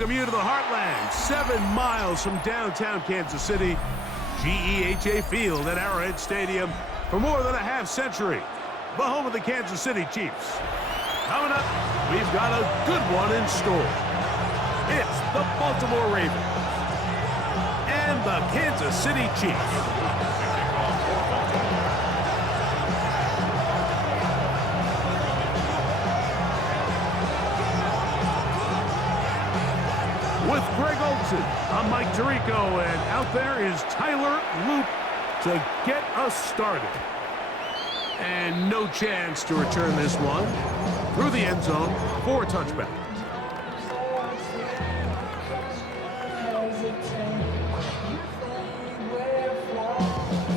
Welcome you to the Heartland, 7 miles from downtown Kansas City. GEHA Field at Arrowhead Stadium for more than a half-century. The home of the Kansas City Chiefs. Coming up, we've got a good one in store. It's the Baltimore Ravens and the Kansas City Chiefs. With Greg Olson, I'm Mike Tirico, and out there is Tyler Loop to get us started. And no chance to return this one through the end zone for a touchback.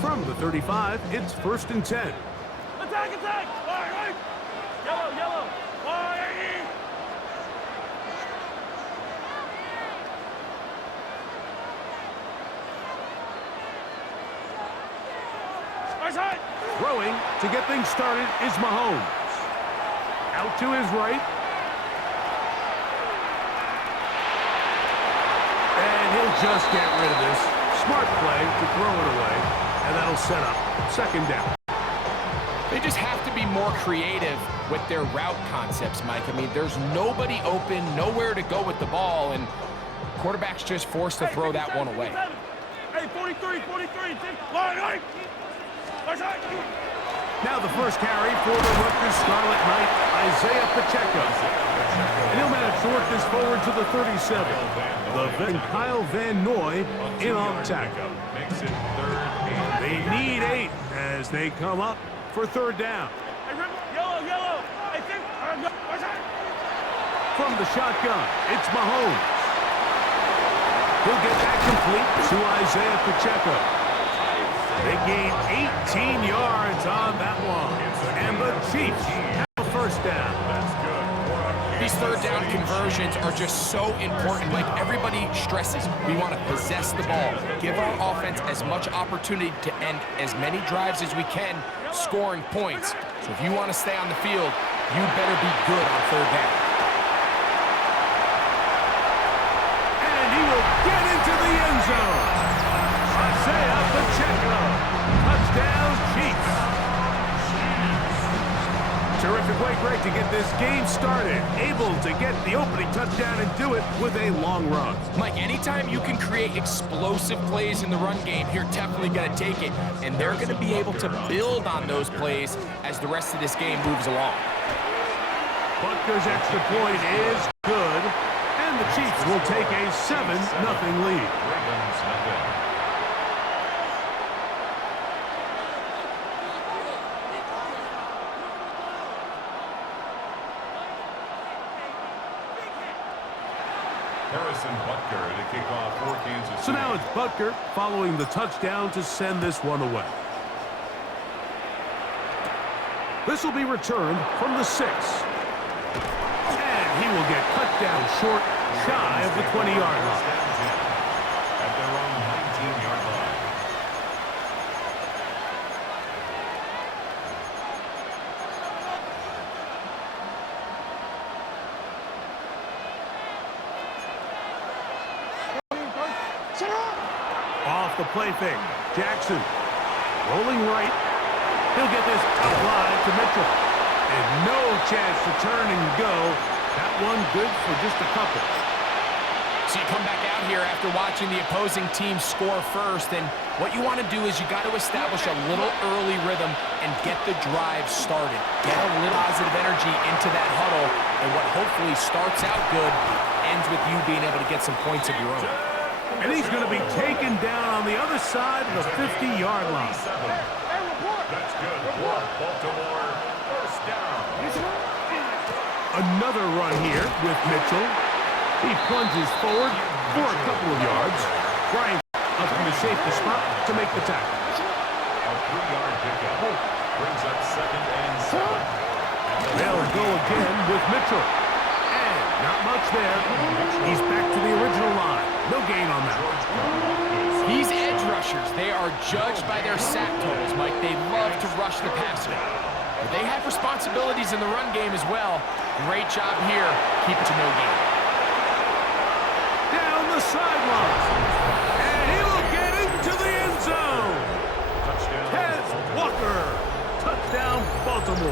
From the 35, it's 1st and 10. Attack, attack! Right. Yellow, yellow! Throwing to get things started is Mahomes. Out to his right. And he'll just get rid of this. Smart play to throw it away. And that'll set up 2nd down. They just have to be more creative with their route concepts, Mike. I mean, there's nobody open, nowhere to go with the ball, and quarterback's just forced to throw that one away. Hey, 43, line. Now the first carry for the Rutgers Scarlet Knight, Isaiah Pacheco. And he'll manage to work this forward to the 37. The vet Kyle Van Noy in on tackle. They need 8 as they come up for 3rd down. Yellow. From the shotgun, it's Mahomes. He'll get that complete to Isaiah Pacheco. They gain 18 yards on that one. And the Chiefs have a 1st down. These 3rd down conversions are just so important. Like everybody stresses, we want to possess the ball, give our offense as much opportunity to end as many drives as we can, scoring points. So if you want to stay on the field, you better be good on 3rd down. And he will get into the end zone. Isaiah Pacheco. Touchdown, Chiefs. Terrific way, Greg, to get this game started. Able to get the opening touchdown and do it with a long run. Mike, anytime you can create explosive plays in the run game, you're definitely going to take it. And they're going to be able to build on those plays as the rest of this game moves along. Butker's extra point is good. And the Chiefs will take a 7-0 lead. Butker to kick off for Kansas City. So now it's Butker following the touchdown to send this one away. This will be returned from the 6. And he will get cut down short, shy of the 20-yard line. At their own 19-yard line. Off the play fake. Jackson rolling right. He'll get this applied to Mitchell. And no chance to turn and go. That one good for just a couple. So you come back out here after watching the opposing team score first, and what you want to do is you got to establish a little early rhythm and get the drive started. Get a little positive energy into that huddle, and what hopefully starts out good ends with you being able to get some points of your own. And he's going to be taken down on the other side of the 50-yard line. That's good for Baltimore. 1st down. Another run here with Mitchell. He plunges forward for a couple of yards. Bryant up from the safety spot to make the tackle. A 3-yard pickup brings up 2nd and 7. They'll go again with Mitchell. And not much there. He's back to the original line. No gain on that. These edge rushers, they are judged by their sack totals, Mike. They love to rush the passer. But they have responsibilities in the run game as well. Great job here. Keep it to no gain. Baltimore.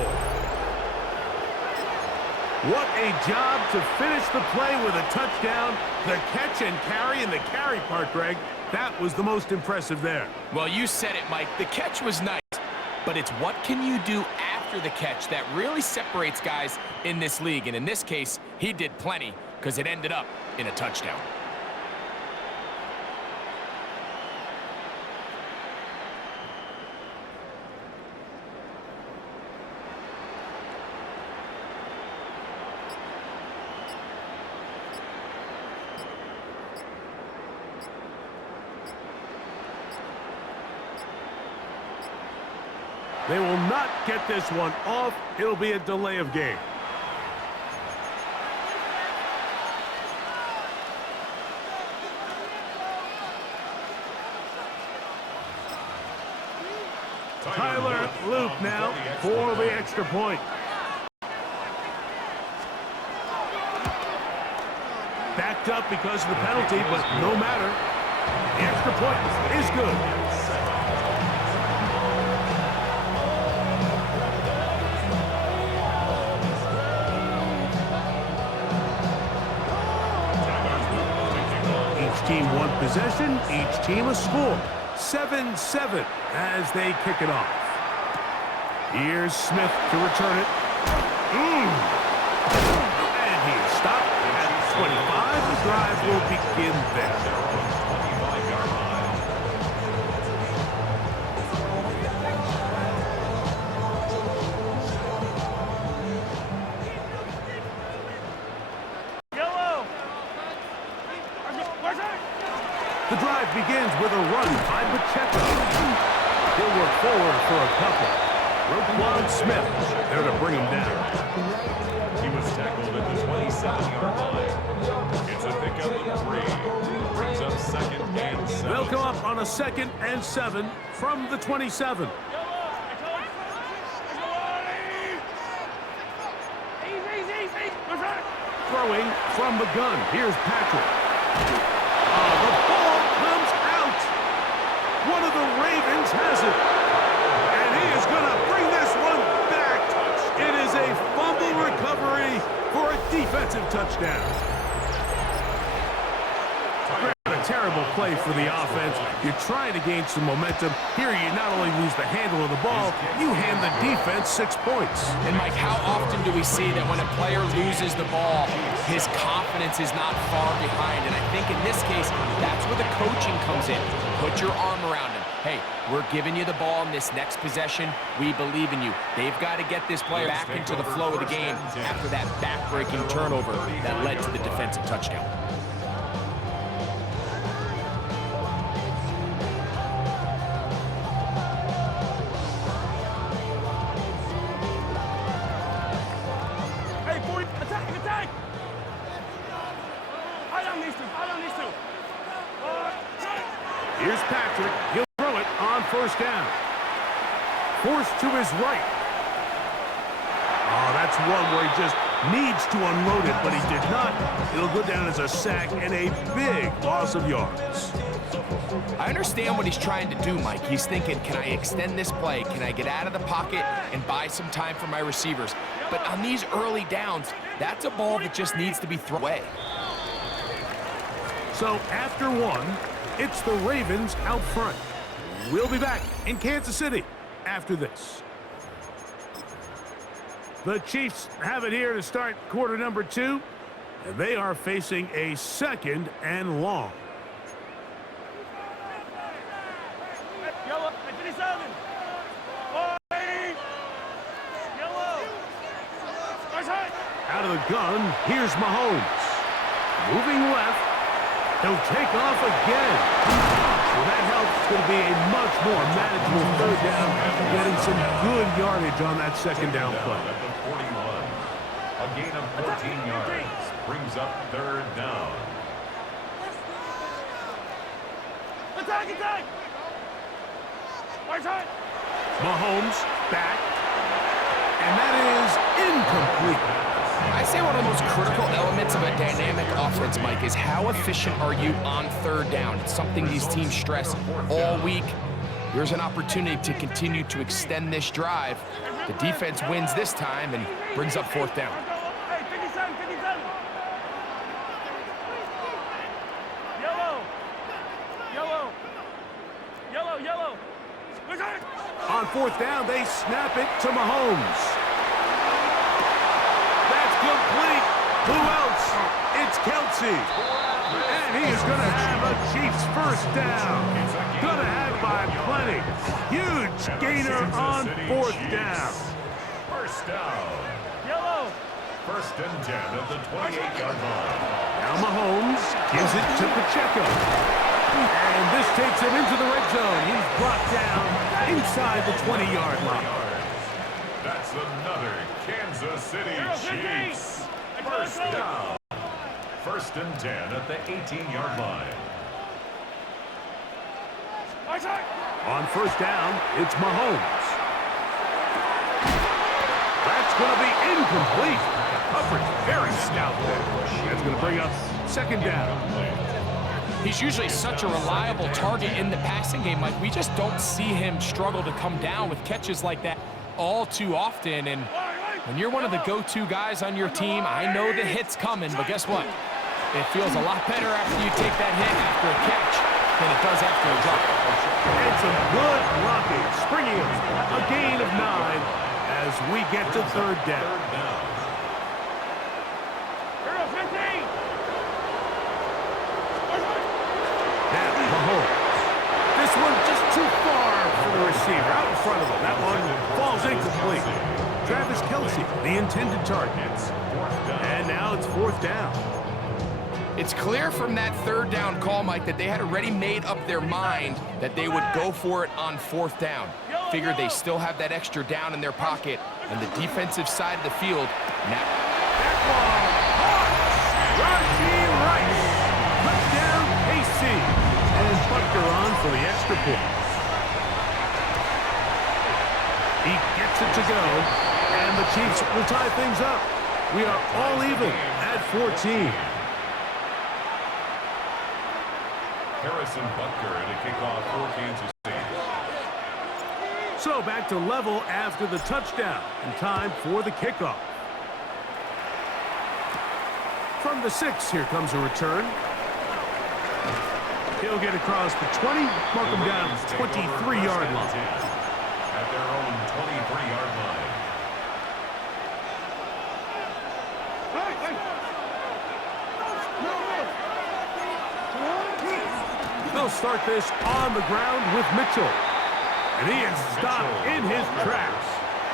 What a job to finish the play with a touchdown. The catch and carry, and the carry part, Greg, that was the most impressive there. Well, you said it, Mike. The catch was nice, but it's what can you do after the catch that really separates guys in this league. And in this case, he did plenty because it ended up in a touchdown. They will not get this one off. It'll be a delay of game. Tyler Luke now for the extra point. Backed up because of the penalty, but no matter. The extra point is good. Team one possession, each team a score. 7-7 as they kick it off. Here's Smith to return it. And he is stopped at 25. The drive will begin there. The drive begins with a run by Pacheco. He'll work forward for a couple. Roquan Smith there to bring him down. He was tackled at the 27-yard line. It's a pickup of 3. Brings up second and 7. They'll come up on a 2nd and 7 from the 27. Throwing from the gun. Here's Patrick. The ball comes out. One of the Ravens has it. And he is going to bring this one back. It is a fumble recovery for a defensive touchdown. A terrible play for the offense. You're trying to gain some momentum. Here you not only lose the handle of the ball, you hand the defense 6 points. And Mike, how often do we see that when a player loses the ball, his confidence is not far behind? And I think in this case, that's where the coaching comes in. Put your arm around him. Hey, we're giving you the ball in this next possession. We believe in you. They've got to get this player back into the flow of the game after that back-breaking turnover that led to the defensive touchdown. Here's Patrick. He'll throw it on first down. Forced to his right. Oh, that's one where he just needs to unload it, but he did not. It'll go down as a sack and a big loss of yards. I understand what he's trying to do, Mike. He's thinking, can I extend this play? Can I get out of the pocket and buy some time for my receivers? But on these early downs, that's a ball that just needs to be thrown away. So after one, it's the Ravens out front. We'll be back in Kansas City after this. The Chiefs have it here to start quarter number 2, and they are facing a 2nd and long. Yellow, 57. Yellow. Out of the gun, here's Mahomes. Moving left. He'll take off again. So that helps. It's going to be a much more manageable 3rd down, getting some good yardage on that 2nd down play. At the 41. A gain of 14 yards. Brings up 3rd down. Attack! Mahomes back. And that is incomplete. I say one of the most critical elements of a dynamic offense, Mike, is how efficient are you on 3rd down? It's something these teams stress all week. Here's an opportunity to continue to extend this drive The defense wins this time and brings up fourth down. Hey, 57, 57. Yellow. Yellow. Yellow, yellow. On fourth down, they snap it to Mahomes. That's complete. Who else? It's Kelsey. And he is going to have a Chiefs first down. Going to have by plenty. Huge gainer on fourth down. First down. Yellow. First and 10 at the 28-yard line. Now Mahomes gives it to Pacheco. And this takes him into the red zone. He's brought down inside the 20-yard line. That's another Kansas City Chiefs. First down. First and 10 at the 18-yard line. On first down, it's Mahomes. That's going to be incomplete. Coverage very stout there. That's going to bring up second down. He's usually such a reliable target in the passing game, Mike. We just don't see him struggle to come down with catches like that all too often. And when you're one of the go-to guys on your team, I know the hit's coming, but guess what? It feels a lot better after you take that hit after a catch than it does after a drop. And some good blocking, springing him. A gain of 9 as we get to third down. Now, Mahomes. This one just too far for the receiver. Out in front of him. That one falls incomplete. Travis Kelsey, the intended target. And now it's fourth down. It's clear from that third down call, Mike, that they had already made up their mind that they would go for it on fourth down. Figured they still have that extra down in their pocket, and the defensive side of the field now. That ball caught. Rashee Rice. Touchdown, KC. And Butker on for the extra point. He gets it to go, and the Chiefs will tie things up. We are all even at 14. Harrison Butker at a kickoff for Kansas City. So back to level after the touchdown, and time for the kickoff. From the 6, here comes a return. He'll get across the 20, mark him down at the 23-yard line. At their own 23-yard line. They'll start this on the ground with Mitchell. And he is stopped in his tracks.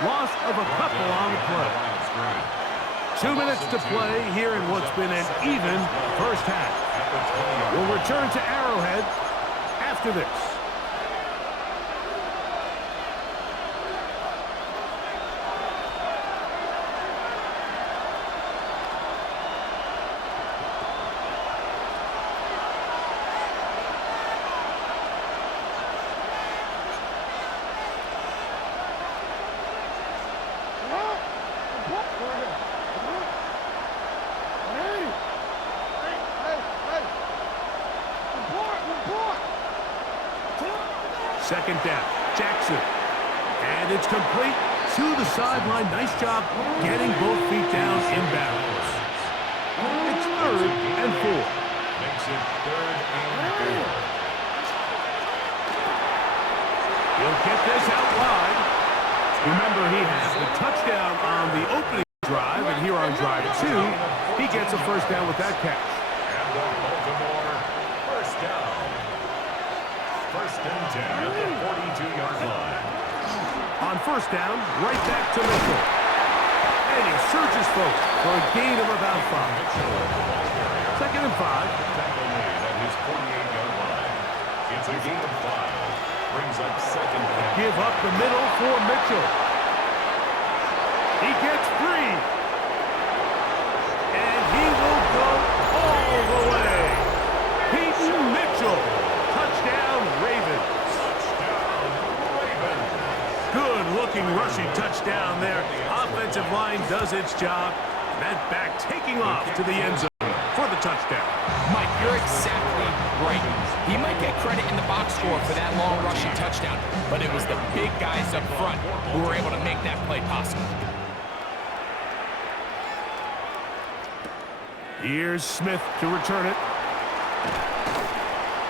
Loss of a couple on the play. 2 minutes to play here in what's been an even first half. We'll return to Arrowhead after this. Second down, Jackson. And it's complete to the sideline. Nice job getting both feet down in bounds. It's 3rd and 4. Makes it 3rd and 4. He'll get this out wide. Remember, he has the touchdown on the opening drive, and here on drive 2, he gets a first down with that catch. And the Baltimore first down. First and 10 at the 42-yard line. On first down, right back to Mitchell. And he surges forward for a gain of about 5. Second and 5. Tackle made at his 48-yard line. It's a gain of 5. Brings up second down. Give up the middle for Mitchell. He gets free. And he will go all the way. Peyton Mitchell. Touchdown, Ravens. Good-looking rushing touchdown there. Offensive line does its job. That back taking off to the end zone for the touchdown. Mike, you're exactly right. He might get credit in the box score for that long rushing touchdown, but it was the big guys up front who were able to make that play possible. Here's Smith to return it.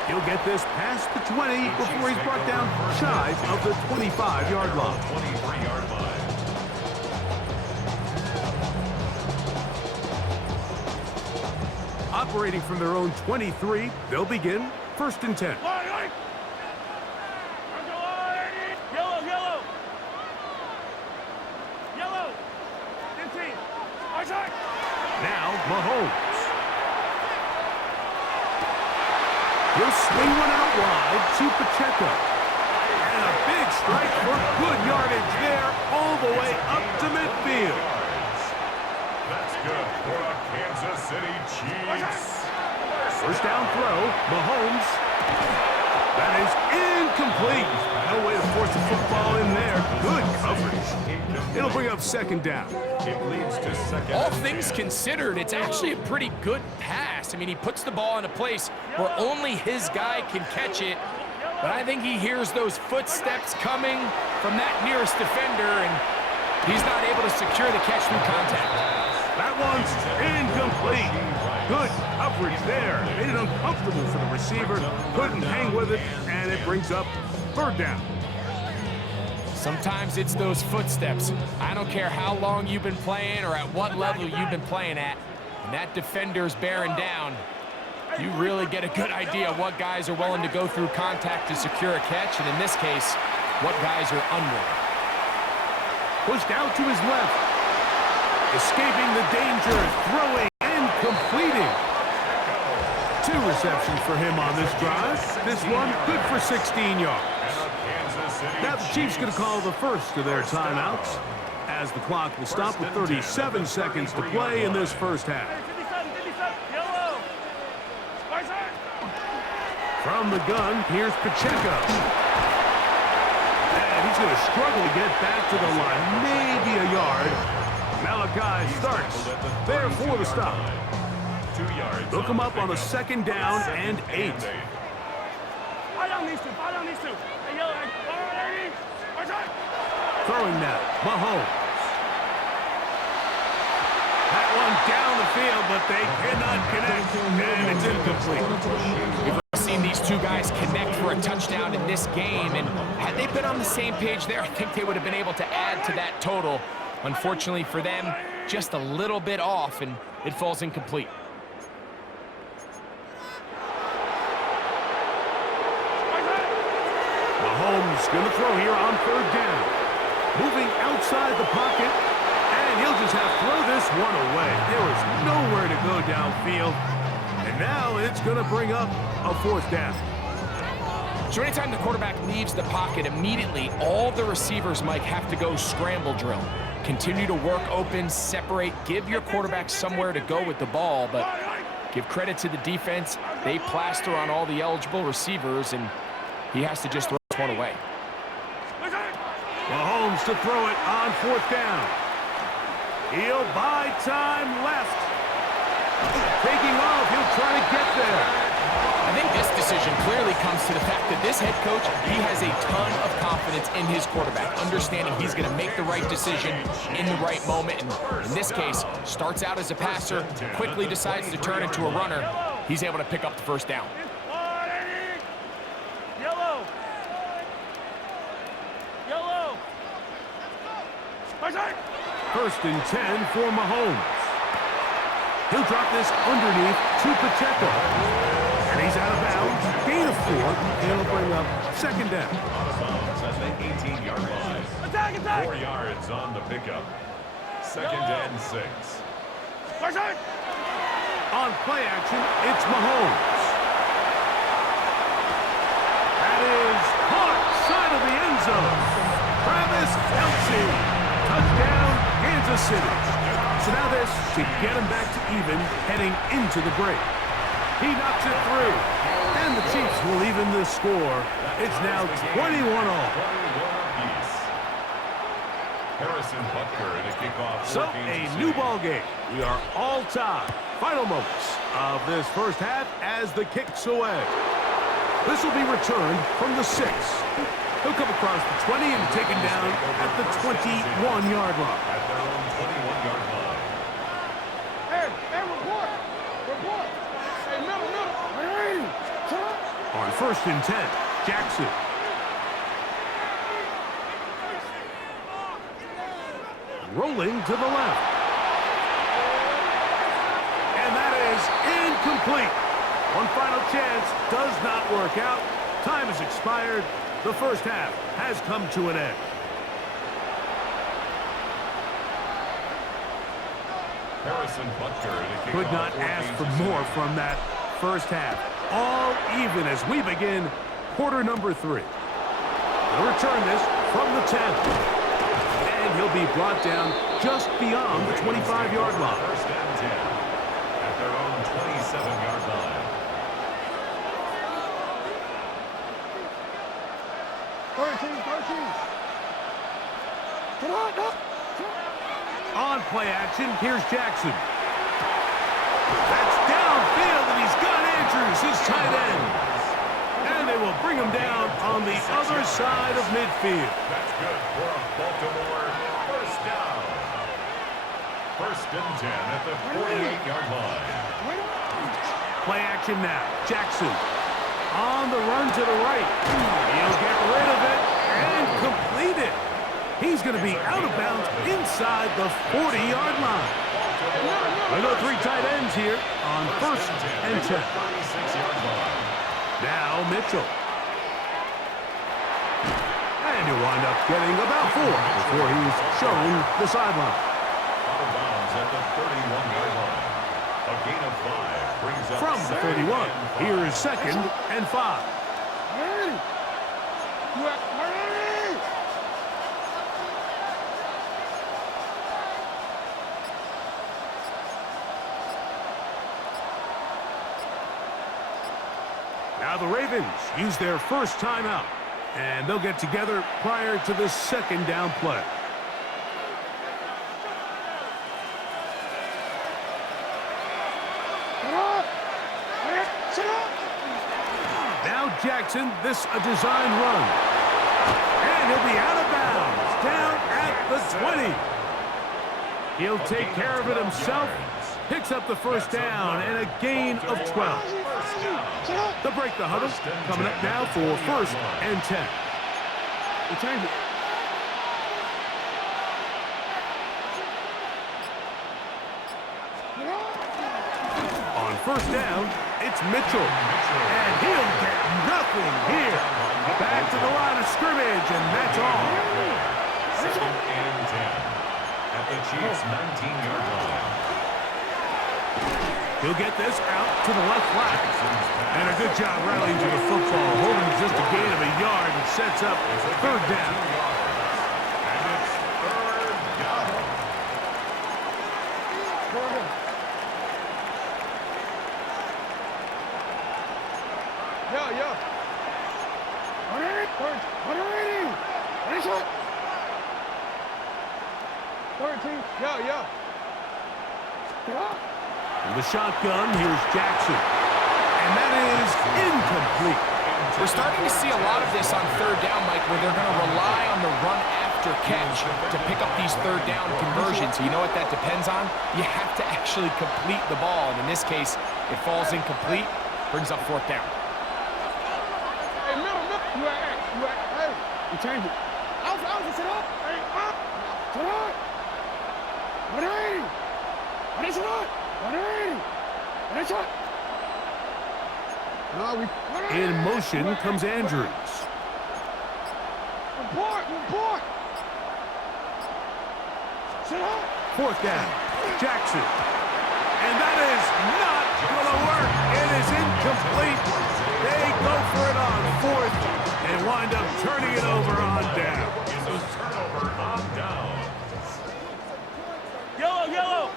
He'll get this past the 20 before he's brought down shy of the 25-yard line. 23-yard line. Operating from their own 23, they'll begin 1st and 10. Yellow, yellow. Yellow. 15. Outside. Now Mahomes. He'll swing one out wide to Pacheco. And a big strike for good yardage there all the way up to midfield. That's good for a Kansas City Chiefs. First down throw, Mahomes. That is incomplete. No way to force the football in there. Good coverage. It'll bring up 2nd down. It leads to 2nd. All things considered, it's actually a pretty good pass. I mean, he puts the ball in a place where only his guy can catch it. But I think he hears those footsteps coming from that nearest defender, and he's not able to secure the catch through contact. That one's incomplete. Good coverage there. Made it uncomfortable for the receiver. Couldn't hang with it, and it brings up 3rd down. Sometimes it's those footsteps. I don't care how long you've been playing or at what level you've been playing at. When that defender's bearing down, you really get a good idea of what guys are willing to go through contact to secure a catch, and in this case, what guys are unwilling. Pushed out to his left. Escaping the danger, throwing and completing. 2 receptions for him on this drive. This one good for 16 yards. Now the Chiefs going to call the first of their timeouts as the clock will stop with 37 seconds to play in this first half. 57. Yellow. Outside. From the gun, here's Pacheco. And he's going to struggle to get back to the line, maybe a yard. Malachi starts there for the stop. 2 yards. They'll come up on a 2nd down and 8. I don't need to. Hey, yellow. Outside. Throwing now, Mahomes. That one down the field, but they cannot connect, and it's incomplete. We've seen these two guys connect for a touchdown in this game, and had they been on the same page there, I think they would have been able to add to that total. Unfortunately for them, just a little bit off, and it falls incomplete. Mahomes going to throw here on 3rd down. Moving outside the pocket, and he'll just have to throw this one away. There is nowhere to go downfield, and now it's going to bring up a 4th down. So anytime the quarterback leaves the pocket, immediately all the receivers might have to go scramble drill. Continue to work open, separate, give your quarterback somewhere to go with the ball, but give credit to the defense. They plaster on all the eligible receivers, and he has to just throw this one away. Mahomes to throw it on 4th down. He'll buy time left. Taking off, he'll try to get there. I think this decision clearly comes to the fact that this head coach, he has a ton of confidence in his quarterback, understanding he's going to make the right decision in the right moment. And in this case, starts out as a passer, quickly decides to turn into a runner. He's able to pick up the 1st down. Yellow. Yellow. Outside. 1st and 10 for Mahomes. He'll drop this underneath to Pacheco. And he's out of bounds. Gain of 4. And it'll bring up 2nd down. Out of bounds at the 18-yard line. Attack. 4 yards on the pickup. 2nd and 6. Outside. On play action, it's Mahomes. That is caught side of the end zone. Travis Kelce. Touchdown, Kansas City. So now this to get him back to even heading into the break. He knocks it through. And the Chiefs will even the score. It's now 21 all. Harrison Butker in a kickoff. So a new ball game. We are all tied. Final moments of this first half as the kick's away. This will be returned from the 6. He'll come across the 20 and taken down at the 21-yard line. At their own 21-yard line. Hey, report. Report. Hey, middle. Hey, On 1st and 10, Jackson. Rolling to the left. And that is incomplete. One final chance does not work out. Time has expired. The first half has come to an end. Harrison Butker in a kickoff. Could not ask for more from that first half. All even as we begin quarter number 3. They'll return this from the 10. And he'll be brought down just beyond the 25-yard line. 1st and 10 at their own 27-yard line. 13. Come on, up. On play action, here's Jackson. That's downfield, and he's got Andrews, his tight end. And they will bring him down on the other side of midfield. That's good for a Baltimore first down. 1st and 10 at the 48-yard line. Play action now. Jackson on the run to the right. He'll get rid of it and complete it. He's going to be out of bounds inside the 40-yard line. I got 3 tight ends here on 1st and 10. 36-yard line. Now Mitchell. And he'll wind up getting about 4 before he's shown the sideline. Out of bounds at the 31-yard line. A gain of 5 brings up From the 31, here is 2nd and 5. Now the Ravens use their first timeout, and they'll get together prior to the 2nd down play. Now Jackson, this a design run. And he'll be out of bounds, down at the 20. He'll take care of it himself, picks up the first down, and a gain of 12. They'll break the huddle, coming up now for 1st and 10. Return it. On 1st down, it's Mitchell. And he'll get nothing here. Back to the line of scrimmage, and that's all. 2nd and 10 at the Chiefs' 19-yard line. He'll get this out to the left flat. And a good job rallying to the football, holding just a gain of a yard and sets up 3rd down. And it's 3rd down. Yo. 13. Yo. In the shotgun, here's Jackson. And that is incomplete. We're starting to see a lot of this on 3rd down, Mike, where they're going to rely on the run after catch to pick up these 3rd down conversions. You know what that depends on? You have to actually complete the ball. And in this case, it falls incomplete, brings up 4th down. Hey, middle. Hey, you change it. Out, sit up. Hey, up. Sit up. 180. What is it on? 180. What is it? No, In motion comes Andrews. Report. Sit up. 4th down, Jackson. And that is not going to work. It is incomplete. They go for it on 4th and wind up turning it over on down. It's a turnover on down. Yellow.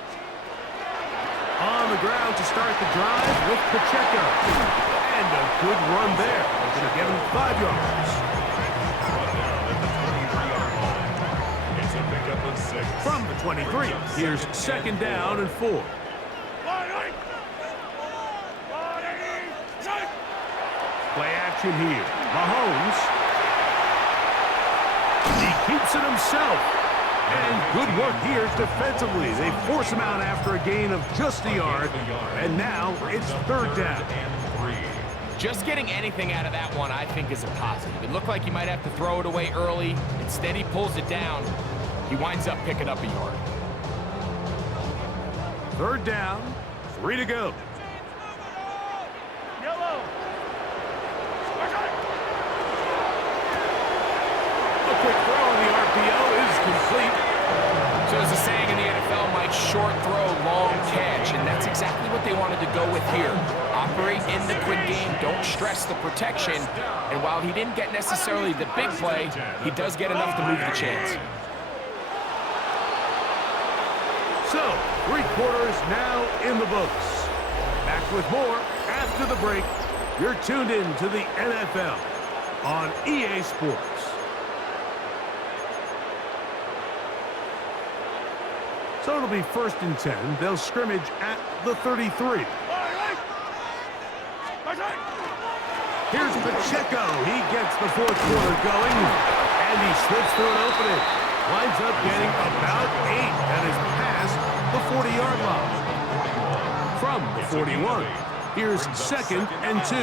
On the ground to start the drive with Pacheco. And a good run there. They're going to give him 5 yards. Brought down at the 23-yard line. It's a pickup of 6. From the 23, here's 2nd down and 4. Play action here. Mahomes. He keeps it himself. And good work here defensively. They force him out after a gain of just a yard. And now it's third down. Just getting anything out of that one, I think, is a positive. It looked like he might have to throw it away early. Instead, he pulls it down. He winds up picking up a yard. Third down, 3 to go. Yellow. A quick throw on the RPO is complete. So as the saying in the NFL, Mike, short throw, long catch, and that's exactly what they wanted to go with here. Operate in the quick game, don't stress the protection, and while he didn't get necessarily the big play, he does get enough to move the chains. So, 3 quarters now in the books. Back with more after the break. You're tuned in to the NFL on EA Sports. So it'll be 1st and 10. They'll scrimmage at the 33. Here's Pacheco. He gets the 4th quarter going, and he slips through an opening. Winds up getting about 8. That is past the 40-yard line. From the 41, here's 2nd and 2.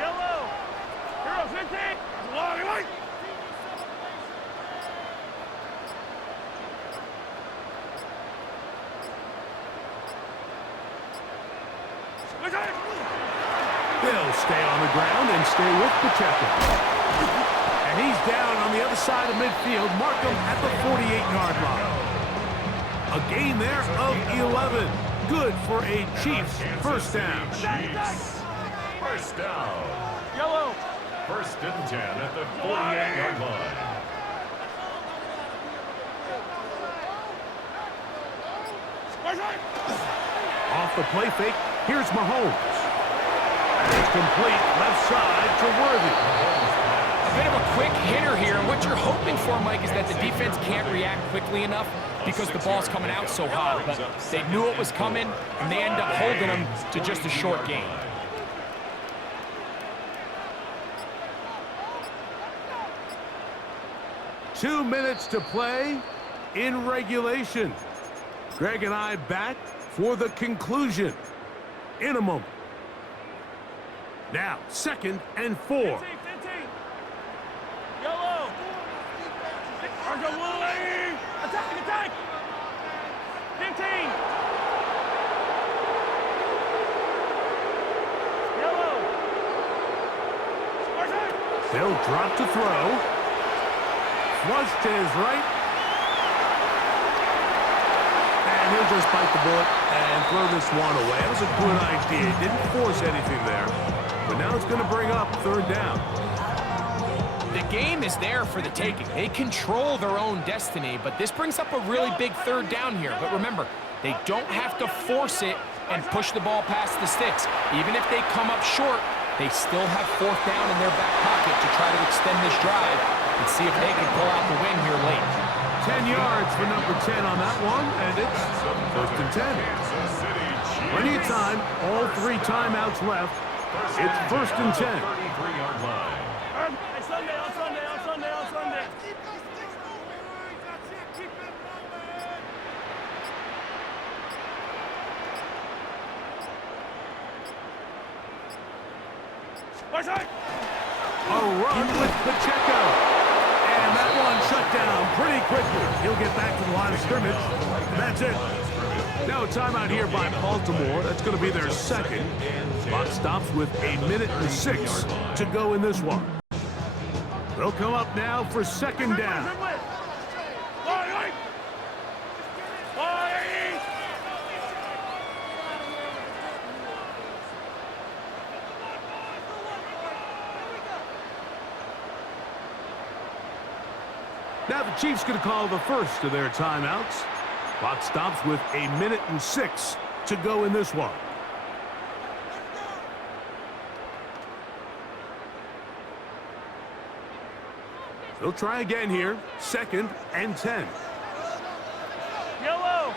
Yellow. Hero 50. Long right. They'll stay on the ground and stay with Pacheco. And he's down on the other side of midfield. Mark him at the 48-yard line. A gain there of 11. Good for a Chiefs first down. First down. Yellow. 1st and 10 at the 48-yard line. Off the play fake, here's Mahomes. It's complete left side to Worthy. A bit of a quick hitter here, and what you're hoping for, Mike, is that the defense can't react quickly enough because the ball's coming out so hot. But they knew it was coming, and they end up holding them to just a short gain. Two minutes to play in regulation. Greg and I back for the conclusion in a moment. Now, 2nd and 4. 15. Yellow. Attack. 15. Yellow. They'll drop to throw. Flush to his right. And he'll just bite the bullet and throw this one away. That was a good idea. Didn't force anything there. But now it's going to bring up 3rd down. The game is there for the taking. They control their own destiny, but this brings up a really big 3rd down here. But remember, they don't have to force it and push the ball past the sticks. Even if they come up short, they still have 4th down in their back pocket to try to extend this drive and see if they can pull out the win here late. 10 yards for number 10 on that one, and it's 1st and 10. Plenty of time, all 3 timeouts left. It's 1st and 10. 33-yard line. On Sunday. A run with Pacheco. And that one shut down pretty quickly. He'll get back to the line of scrimmage. And that's it. Now a timeout here by Baltimore. That's going to be their 2nd. Clock stops with 1:06 to go in this one. They'll come up now for 2nd down. Now the Chiefs going to call the first of their timeouts. Clock stops with 1:06 to go in this one. They'll try again here. 2nd and 10. Yellow.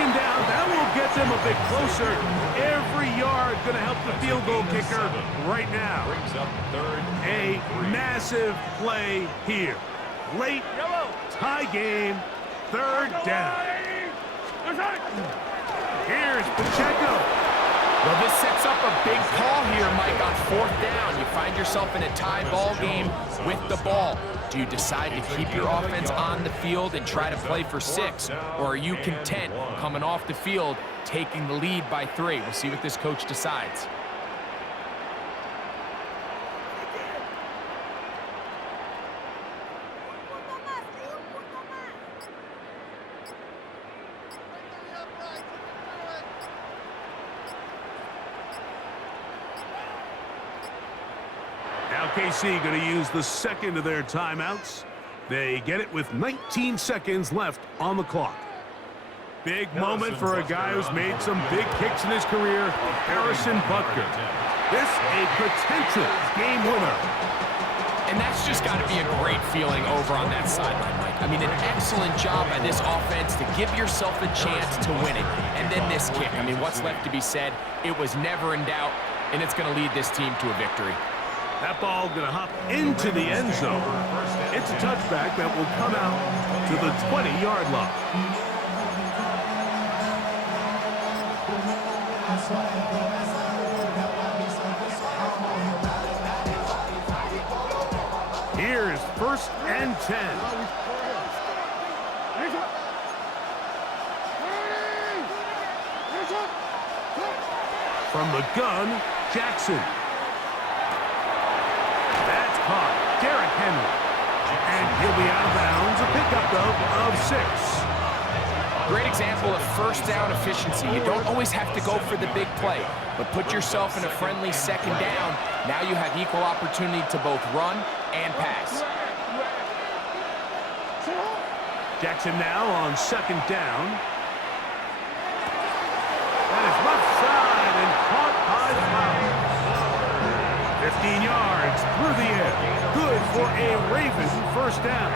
Second down, that will get them a bit closer. Every yard going to help the field goal kicker right now. Brings up third. A massive play here. Late, tie game, third down. Here's Pacheco. Well, this sets up a big call here, Mike, on fourth down. You find yourself in a tie ball game with the ball. Do you decide to keep your offense on the field and try to play for 6? Or are you content coming off the field, taking the lead by 3? We'll see what this coach decides. KC going to use the second of their timeouts. They get it with 19 seconds left on the clock. Big moment for a guy who's made some big kicks in his career, Harrison Butker. This a potential game winner. And that's just got to be a great feeling over on that sideline, Mike. I mean, an excellent job by this offense to give yourself a chance to win it. And then this kick. I mean, what's left to be said? It was never in doubt, and it's going to lead this team to a victory. That ball going to hop into the end zone. It's a touchback that will come out to the 20-yard line. Here's 1st and 10. From the gun, Jackson. Derrick Henry. And he'll be out of bounds. A pickup, though, of 6. Great example of first down efficiency. You don't always have to go for the big play, but put yourself in a friendly second down. Now you have equal opportunity to both run and pass. Jackson now on 2nd down. And it's left side and caught by Powell. 15 yards through the air. Good for a Ravens first down.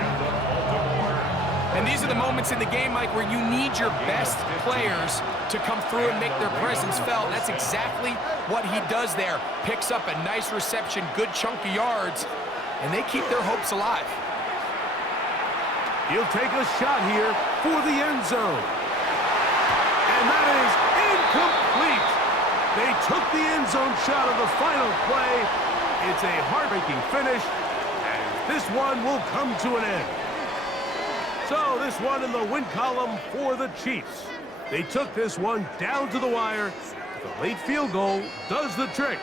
And these are the moments in the game, Mike, where you need your best players to come through and make their presence felt. That's exactly what he does there. Picks up a nice reception, good chunk of yards, and they keep their hopes alive. He'll take a shot here for the end zone. And that is incomplete. They took the end zone shot of the final play. It's a heartbreaking finish, and this one will come to an end. So this one in the win column for the Chiefs. They took this one down to the wire. The late field goal does the trick.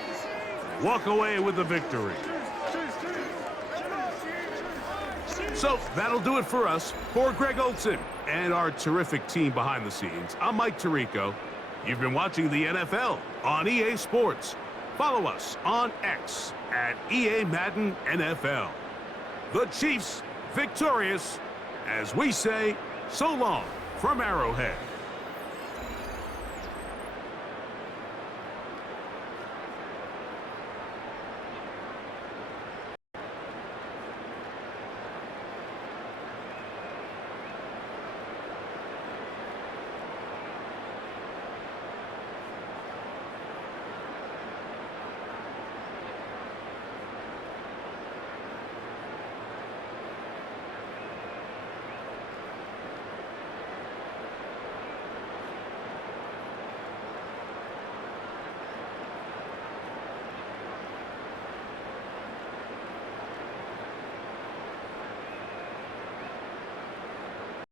Walk away with the victory. So that'll do it for us. For Greg Olson and our terrific team behind the scenes, I'm Mike Tirico. You've been watching the NFL on EA Sports. Follow us on X at EA Madden NFL. The Chiefs victorious, as we say, so long from Arrowhead.